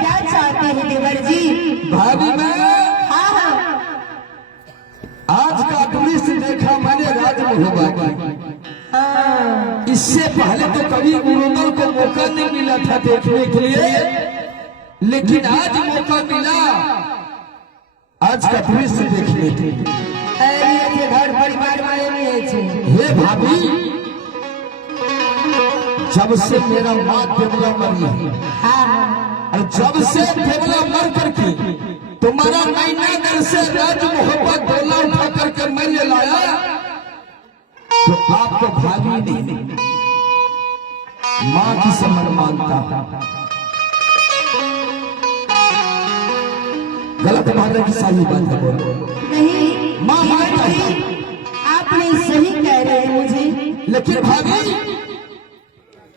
क्या चाहते हैं देवर जी? भाभी मैं हाँ हाँ आज का दृश्य देखा मैंने राजमहल की। हाँ इससे पहले तो कभी गुरुदल को मौका नहीं मिला था देखने के लिए, लेकिन आज मौका मिला आज का दृश्य देखने के लिए। अरे घर परिवार वाले नहीं है। हे भाभी, जब से मेरा माँ देवला मरी है और जब से देवला मर करके तुम्हारा नैना दर से राज मोहब्बत डोला उठा करके मैंने लाया, तो आपको भाभी नहीं माँ की समझ मानता। गलत बात है कि सही बात है? नहीं माँ मानता है, आपने सही कह रहे हैं मुझे। लेकिन भाभी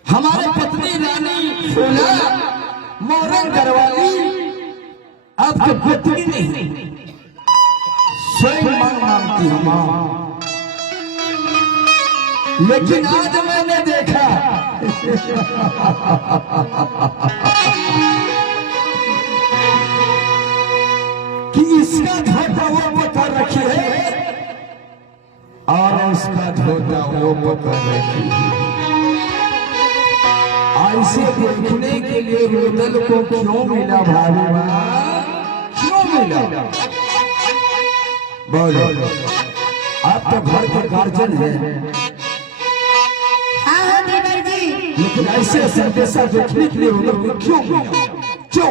हमारे पत्नी रानी फूला मोरंग गरवाली आपके पत्नी नहीं, स्वयं मां मानती है मां। लेकिन आज मैंने देखा कि इसका धोखा वो पकड़ रखी है और उसका धोखा वो पकड़ रखी है। ऐसे देखने के लिए रुदल को क्यों मिला भाभी माँ, क्यों मिला? बोलो, आप तो घर के गार्जियन हैं। हाँ हाँ देवर जी, लेकिन ऐसे संदेशा देखने के लिए रुदल को क्यों मिला? क्यों?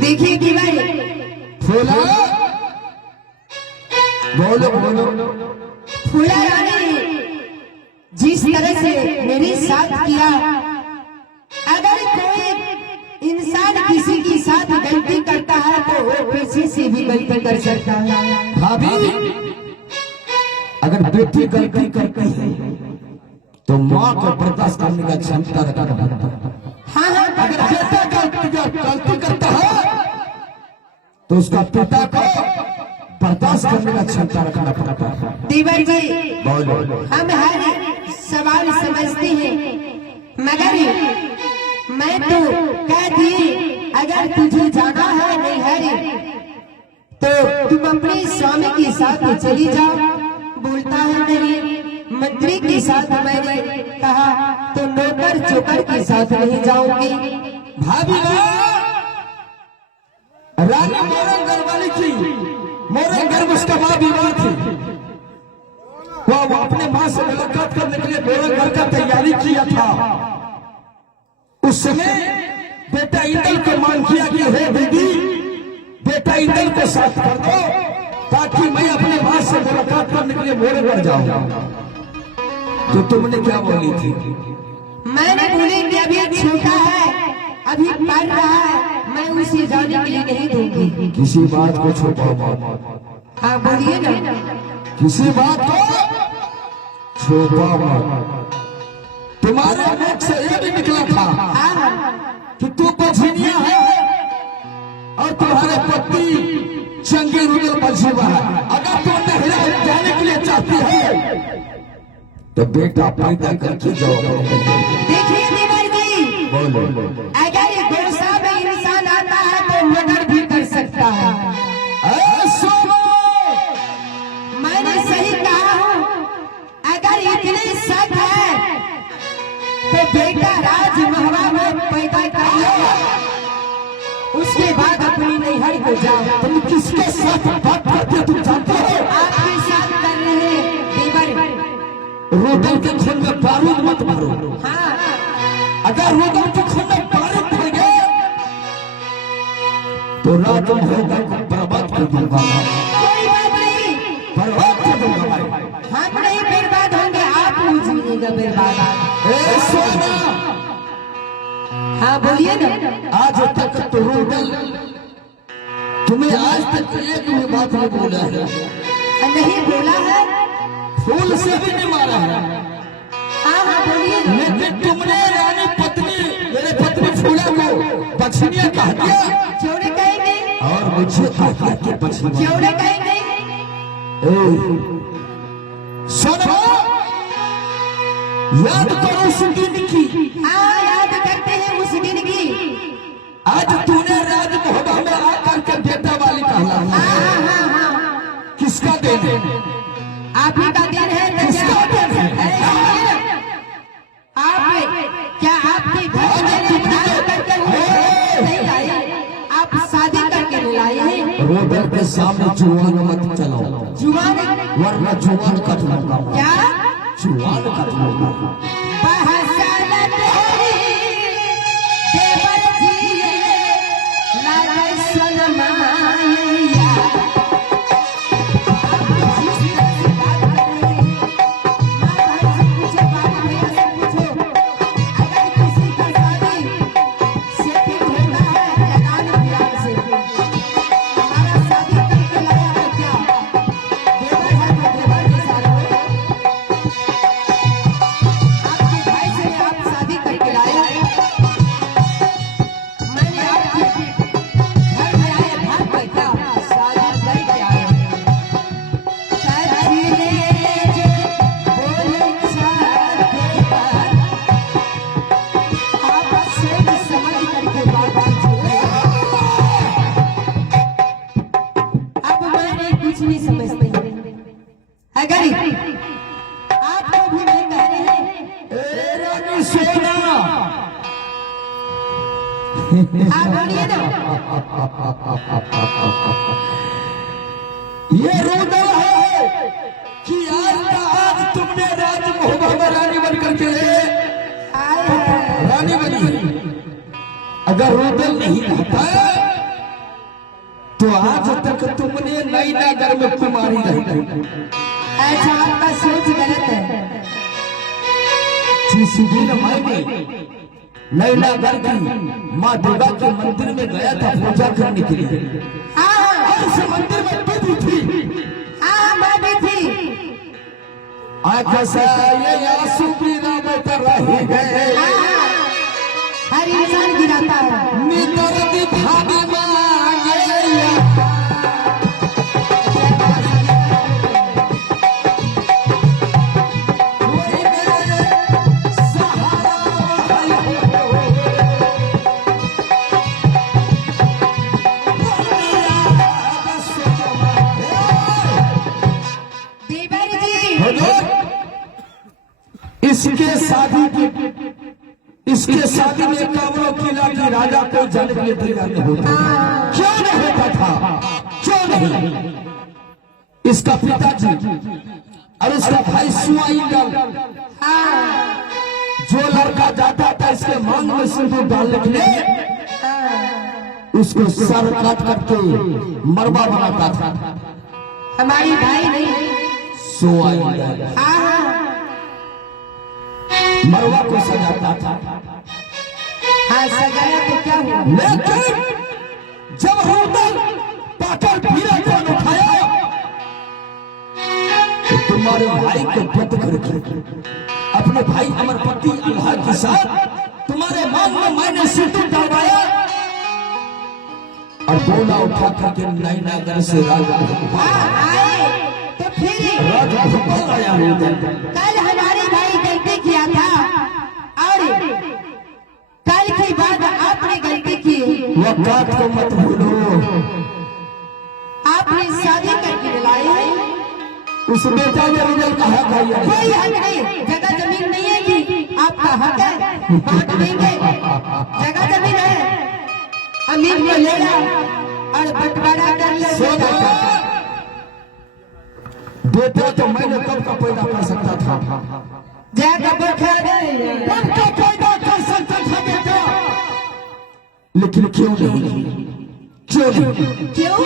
देखिए देवर, फूला बोलो फूला रानी जिस तरह से मेरे साथ किया, अगर कोई इंसान किसी के साथ गलती करता है तो वो किसी से भी गलती कर सकता है। भाभी, अगर बेटी गलती करती है तो माँ को बर्दाश्त करने का क्षमता रखना पड़ता है। हाँ हाँ अगर बेटा गलती करता है तो उसका पिता को बर्दाश्त करने का क्षमता रखना पड़ता है। देवर जी, बोलो। हम हर सवाल समझते हैं, मगर मैं तो कह दी अगर तुझे जाना है नैहर तो तुम अपने स्वामी के साथ चली जाओ। बोलता है नहीं, मंत्री के साथ मैंने कहा तो नौकर चोकर के साथ नहीं जाऊंगी। भाभी रानी मोरंग गरवाली थी, मोरंग गर्भ उसका माँ बीमार थी, वो अपने माँ से मुलाकात करने के लिए मोरंग घर का तैयारी किया था। उस समय बेटा इंदल को मांग किया कि हे दीदी, बेटा इंदल को साथ कर दो ताकि मैं अपने माँ से मुलाकात करने के लिए मोरंग घर जाऊं। तो तुमने क्या बोली थी? मैंने बोली कि अभी छोटा है, अभी पढ़ रहा है, मैं उसे जाने के लिए नहीं दूंगी। किसी बात को छुपा मत। हाँ बोलिए ना। किसी बात को छुपा मत। तुम्हारे मुख से यह भी निकला था कि तू बछिनिया है और तुम्हारे पति चंगी रुदल बछिया है। अगर तू नहरा जाने के लिए चाहती है तो बेटा पैदा करके जाओ। देखिए देवर जी, बोलो। अगर गुस्सा में इंसान आता है तो मर्डर भी कर सकता है। मैंने सही कहा हूँ, अगर इतने शक है तो बेटा राज महवा में पैदा कर लो, उसके बाद अपनी नैहर को जाओ। तुम किसके साथ बात करते तुम जानते हो? आपके साथ कर रहे हैं देवर। रुदल के खून में बारूद मत मारो। हाँ अगर रुदल के खून में बारूद भर गए तो राज महल को बर्बाद कर दूंगा। कोई बात नहीं, बर्बाद कर दूंगा भाई। हम नहीं बर्बाद होंगे, आप पूछिएगा बर्बाद। ए सोना, हाँ बोलिए ना। आज तक तो रुदल तुम्हें आज तक एक भी बात नहीं बोला है। नहीं बोला है, फूल से भी नहीं मारा है। हाँ हाँ बोलिए ना। लेकिन तुमने रानी पत्नी मेरे पत्नी फूला को बछिनिया कह दिया क्यों नहीं कहेंगे, और मुझे कह दिया कि बछिनिया। क्यों नहीं कहेंगे। सोना, याद करो उस दिन की। हाँ याद करते हैं उस दिन की। रोडर के सामने जुआन मत चलाओ, जुआन वरना जुआन काट लूंगा। क्या जुआन काट लूंगा। बहसल तेरी देवर जी लागे सनमाइया। आप जिस तरह से बात कर रहे हैं, माँ भाई से पूछो, बाबू भैया से पूछो, अगर किसी का शादी सेटिंग होता है लगान प्यार से, हमारा शादी करके लाया तो क्या देवर है तो देवर के साथ हो। आपके भाई से आप शादी करके लाए, मैंने आपके घर में आए भाग पर क्या शादी करके आए। कचरे जो बोले चाहते पर आप सोच समझ करके बात कीजिए। अब मैंने कुछ नहीं समझती, अगर आपको भी मैं कह रही ए रानी सोना, आप बोलिए ना। ये रोडर है कि आज का आज तुमने राज मोहब्बा में रानी बनकर चले, रानी बनी। अगर रोडर नहीं रहता तो आज तक तुमने नैनागढ़ में कुमारी रही। ऐसा आपका सोच गलत है। जिस दिन मैंने नैनागढ़ की माँ दुर्गा के मंदिर में गया था पूजा करने के लिए, और उस मंदिर में तू भी थी। मैं भी थी। आँख से ये आंसू गिरा कर रही गए, हर इंसान गिराता है। नितर दिखाने मांगे देवर जी, इसके शादी में कामरों किला की राजा को जाने के लिए तैयार नहीं होता। क्यों नहीं होता था? क्यों नहीं? इसका पिताजी और इसका भाई सुआइंदल, जो लड़का जाता था इसके मांग में सिंदूर डालने के लिए, उसको सर काट करके मरवा बनाता था। हमारी भाई नहीं। सुआइंदल मरवा को सजाता था। हाँ, सजाया तो क्या हुआ? लेकिन जब रोडर पाकर पीरा को उठाया तो तुम्हारे भाई को बंद करके अपने भाई अमरपति अल्लाह के साथ तुम्हारे मांग में मैंने सिंदूर डलवाया और बोला उठा करके नैनागढ़ से राजा आए तो फिर आया रोडर। कल हमारे भाई गलती किया था और कल की बात आपने गलती की। वक़्त को मत भूलो। आपने शादी करके लाए। उस बेटा ने रोडर कहा भाई कोई हक नहीं, जगह जमीन नहीं है कि आपका हक है बांट देंगे। जगह जमीन है, अमीर को लेगा और बंटवारा कर लेगा। बेटा तो मैंने कब का पैदा कर सकता था, जाकर बैठा दे। कब का पैदा कर सकता था बेटा, लेकिन क्यों नहीं? क्यों नहीं? क्यों?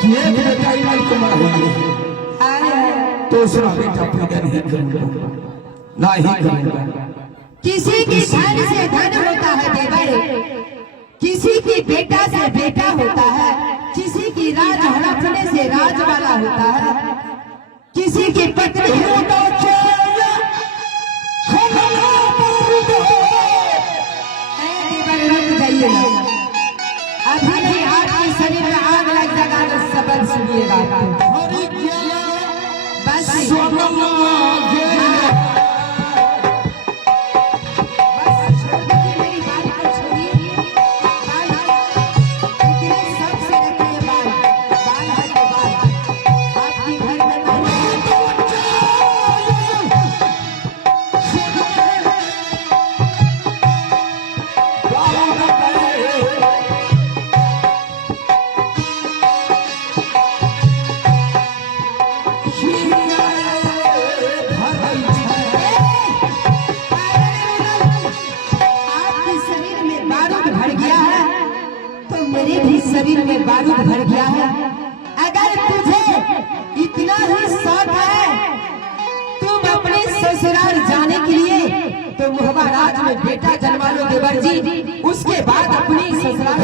कि एक बेटा इमाम को मर गया तो दूसरा बेटा पैदा नहीं करूंगा, ना ही करूंगा। किसी की धन से धन होता है देवर, किसी की बेटा से बेटा होता है, किसी की राज हड़पने से राज वाला होता है, किसी की पत्नी होता है। रुक जाइए, अभी नहीं आपके शरीर में आग लग जाएगा तो सबक सुनिएगा। बस मेरी बात को छोड़िए। इतने शौक से रखते हैं बाल है तो बाल आपकी घर में गया है तो मेरे भी शरीर में बारूद भर गया है। अगर तुझे इतना ही शौक है तुम अपने ससुराल जाने के लिए तो मुहबा राज में बेटा जन्मा लो देवर जी, उसके बाद अपनी ससुराल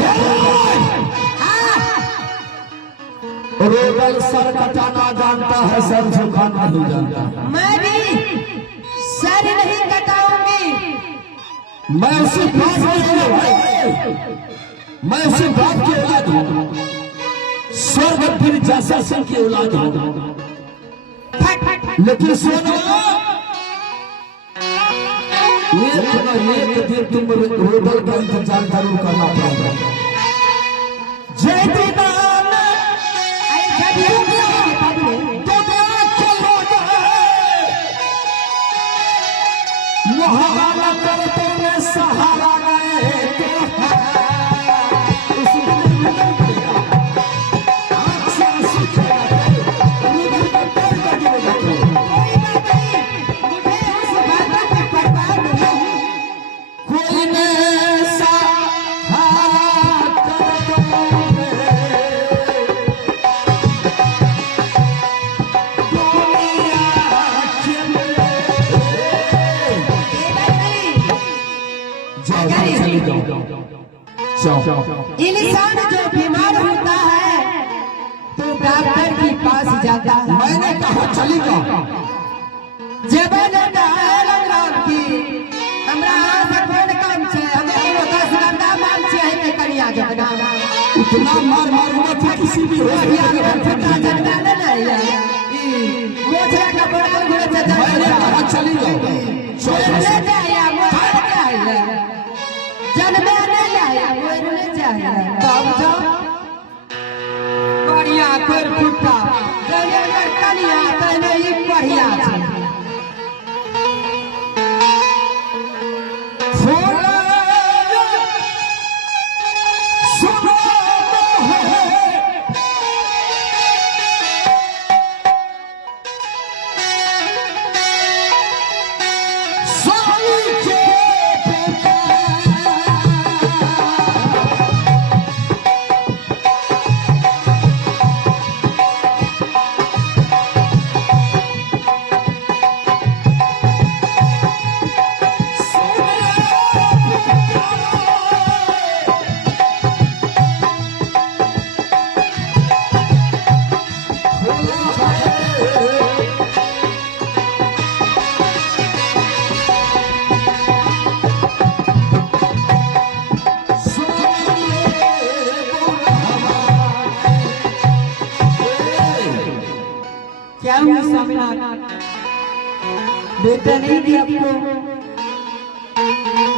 रोडल सर कटाना जानता है, सर झुकाना नहीं जानता। मैं भी सर नहीं कटाऊंगी। मैं उसी बाप मैं उसी बाप की औलाद हूँ, स्वर्ग फिर जैसा सिंह की औलाद हूँ। लेकिन सुनो, एक दिन तुम रोडल का इंतजार जरूर करना पड़ेगा। जय दीवान मुहावरा करते में सहारा गए इंसान जो बीमार होता है तो डॉक्टर के पास जाता है। मैंने कहा चलेगा जब की हमरा आज कोन काम छे, हमें कोनो 10 घंटा मार छे है के करिया जतना उतना मार मारूंगा तो किसी भी हो पता चलता नहीं है ई मोछरा का बड़ा घुरे से मैंने कहा चलेगा ले जाया मोछरा का है जन्मे नहीं आया मोरने जाया तब जाओ बढ़िया पर फुटा जने कनिया तने ई बढ़िया छे। क्या हुआ स्वामीनाथ, बेटा नहीं दिया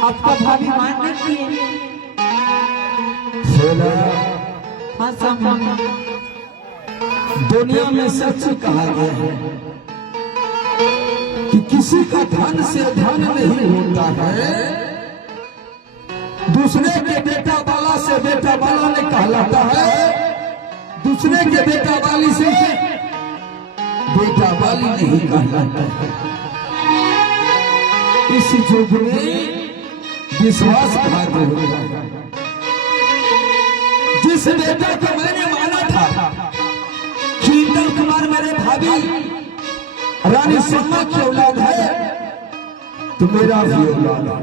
आपको भाभी मान नहीं दिए। हाँ स्वामीनाथ, दुनिया में सच कहा गया है कि किसी का धन से धन नहीं होता है, दूसरे के बेटा वाला से बेटा वाला नहीं कहलाता है, दूसरे के बेटा वाली से बेटा वाली नहीं कहलाता है। इस युग में विश्वासघात होता है। जिस बेटा को मैंने माना था कि इंदर कुमार मेरे भाभी रानी शर्मा की औलाद है तो मेरा भी औलाद है,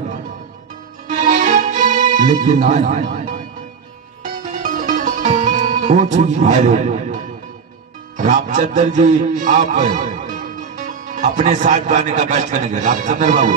लेकिन आज वो चीज भाई रामचंद्र जी आप अपने साथ गाने का कष्ट करेंगे। रामचंद्र बाबू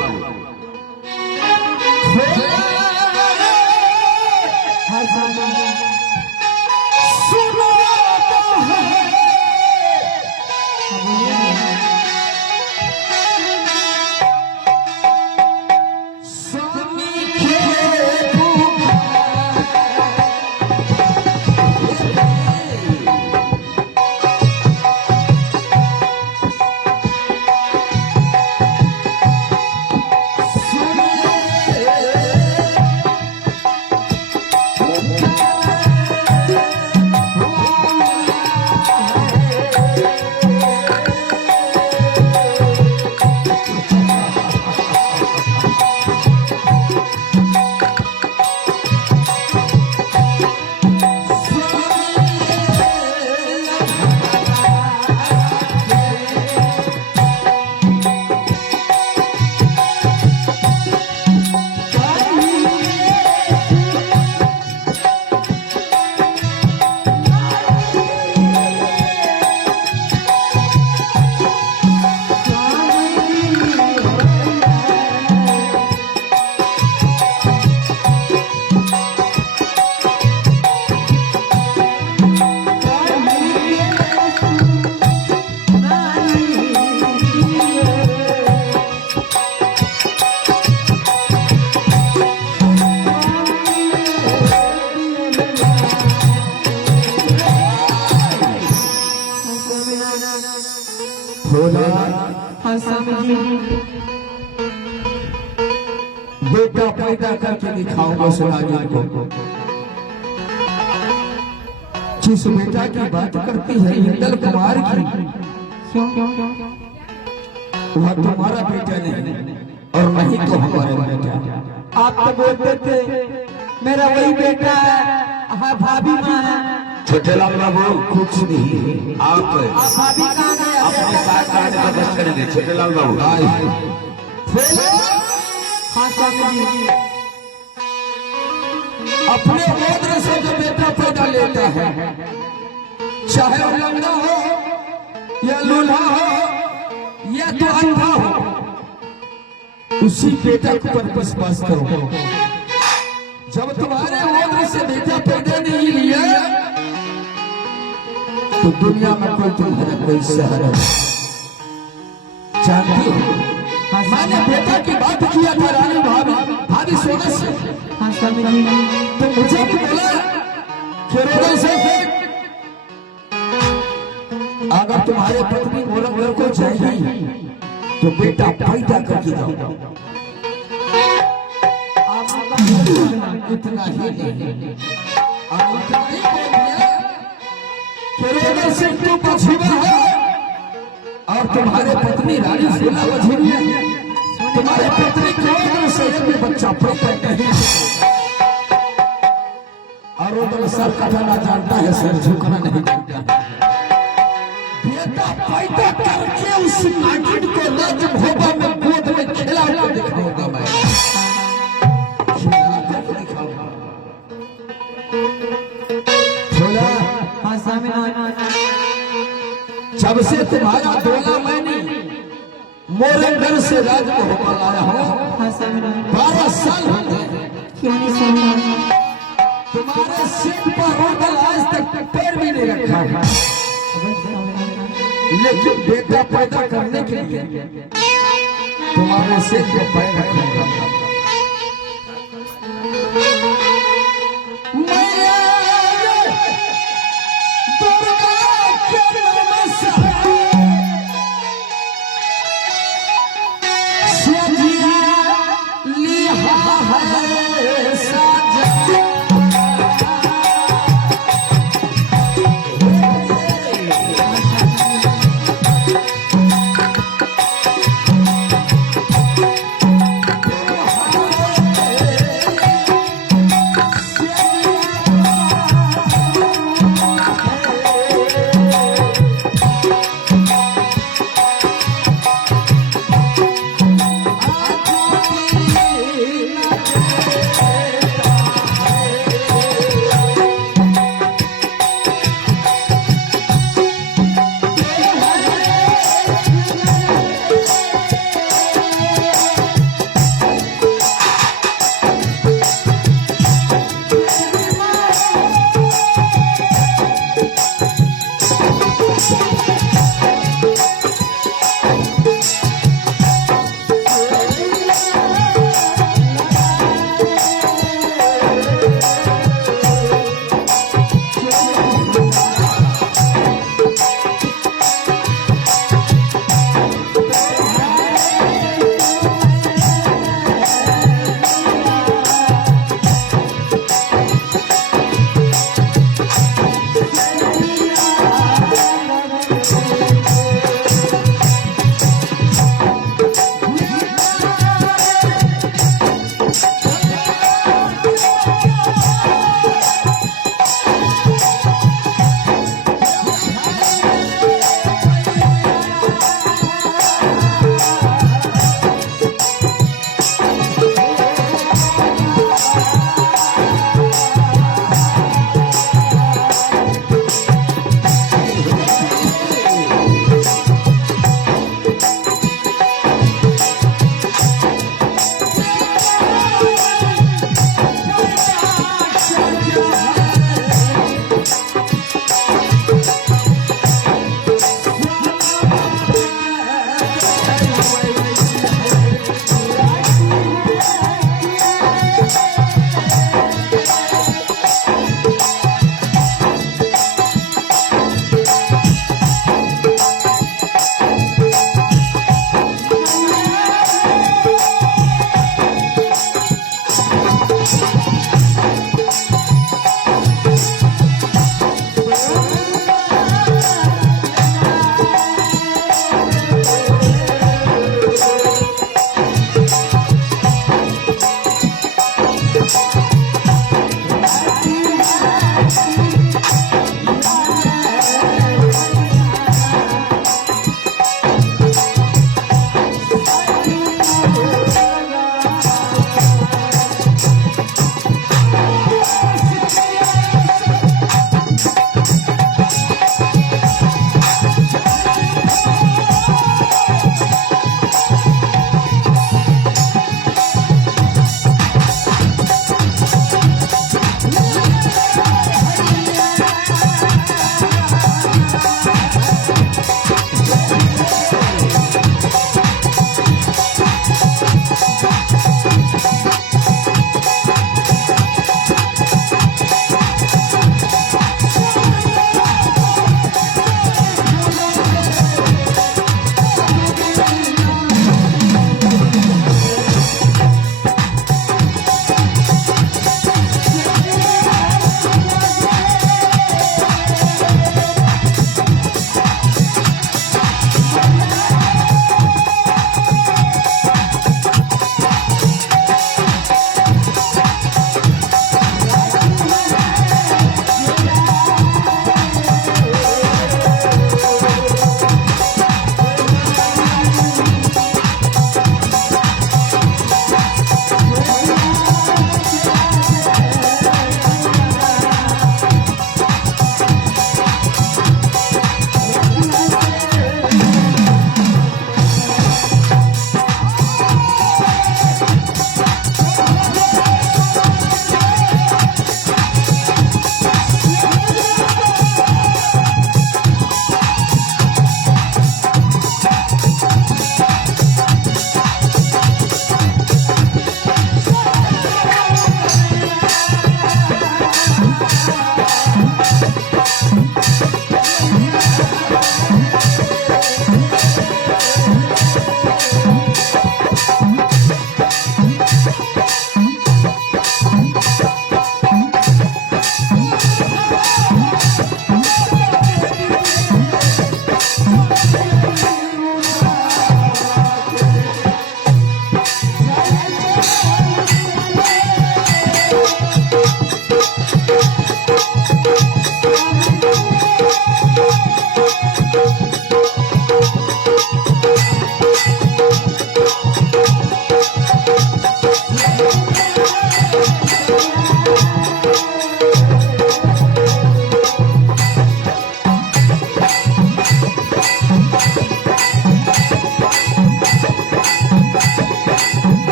बोला हाँ स्वामी जी। बेटा पैदा करके दिखाऊंगा सुनागी को। जिस बेटा की बात करती है इंदल कुमार की, वह तुम्हारा बेटा नहीं और नहीं तो हमारा बेटा। आप तो बोलते थे मेरा वही बेटा है, हाँ भाभी माँ है। छोटे लाल बाबू कुछ नहीं, आप भाभी कहाँ गए? अपने साथ आने का कष्ट करेंगे। छोटे लाल बाबू हाँ स्वामी जी। अपने गोत्र से जो बेटा पैदा लेता है, चाहे वो लंगड़ा हो या लूल्हा हो या तो अंधा हो, उसी बेटा पर विश्वास करो। जब तुम्हारे गोत्र से बेटा पैदा नहीं लिया तो दुनिया में कोई तुम्हारा कोई सहारा नहीं। जानती हो, मैंने बेटा की बात किया था रानी भाभी सोना से, हाँ स्वामी जी। तो मुझे भी बोला कि रोडल से अगर तुम्हारे पत्नी मोरंग को चाहिए तो बेटा पैदा करके जाओ। इतना ही नहीं, और इतना ही बोल दिया कि रोडल से तू पछुआ है और तुम्हारे पत्नी रानी सुना वजीर है। तुम्हारे पत्नी को शरीर में बच्चा पैदा नहीं, और वो सर कटाना जानता है, सर झुकना नहीं जानता है। बेटा पैदा करके उस नागिन को राज भोगा में गोद में खिला कर दिखाऊंगा मैं, खिला कर दिखाऊंगा। बोला हाँ स्वामी जी। जब से तुम्हारा डोला मैंने मोरंगर से राज भोगा लाया हो, हाँ स्वामी जी। 12 साल हो गए। क्यों नहीं स्वामी जी? तुम्हारे सिर पर रोडल आज तक पैर भी नहीं रखा है, लेकिन बेटा पैदा करने के लिए तुम्हारे सिर पर पैर रखूंगा।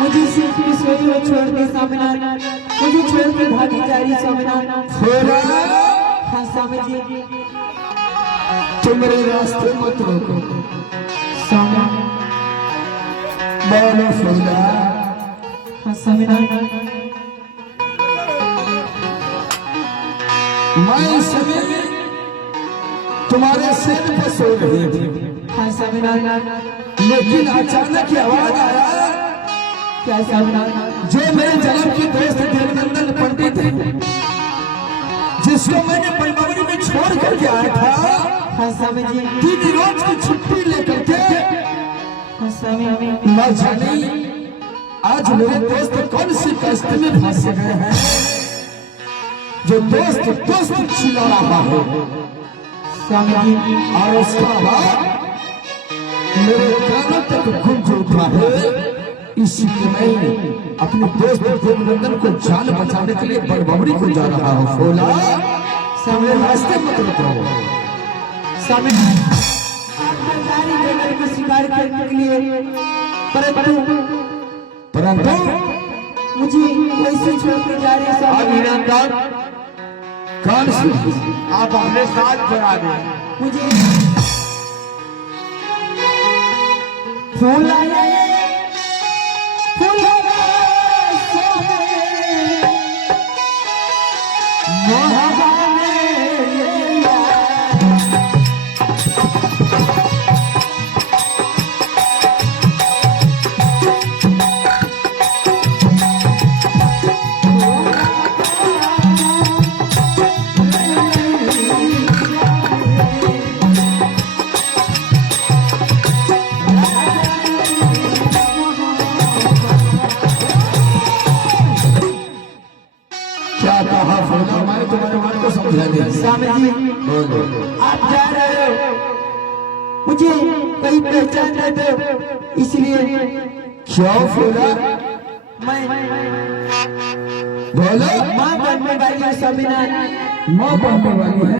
मुझे सिर्फ किशोरी को छोड़ दे स्वामीनाथ, मुझे छोड़ के भागी जा रही स्वामीनाथ। फूला हाँ स्वामी जी। तुम मेरे रास्ते मत रोको। स्वामीनाथ। बोलो फूला। हाँ स्वामीनाथ। मैं समय तुम्हारे सिर पर सो रही थी, हाँ स्वामीनाथ। लेकिन अचानक आवाज आया क्या स्वामीनाथ? जो मेरे जन्म के दोस्त देवनंदन पंडित हैं, जिसको मैंने पंडवरी में छोड़ करके आया था, हाँ स्वामी जी। 3 रोज की छुट्टी लेकर के हाँ स्वामी। न जाने आज मेरे दोस्त कौन सी कष्ट में फंस गए हैं, जो दोस्त दोस्त चिल्ला रहा है स्वामी जी। और उसका आवाज मेरे कानों तक गूंज उठा है। इसी के मैं अपने दोस्त देवनंदन को जान बचाने के लिए बड़बड़ी को जा रहा हूँ। फूला मेरे रास्ते मत रुको। स्वामी आप सरकारी लेकर को शिकार करने के लिए, परंतु मुझे वैसे छोड़ के जा रहे हैं स्वामी। अभिनंदन, कौन सी आप अपने साथ बना दें। मुझे फूल आए, फूल क्या कहा फूला? मैं तुम्हारे को समझा नहीं। स्वामी जी आप जा रहे हो, मुझे कहीं पहचान न दो, इसलिए क्यों फूला? मैं बोलो। माँ बनने वाली हूँ स्वामीनाथ। माँ बनने वाली है।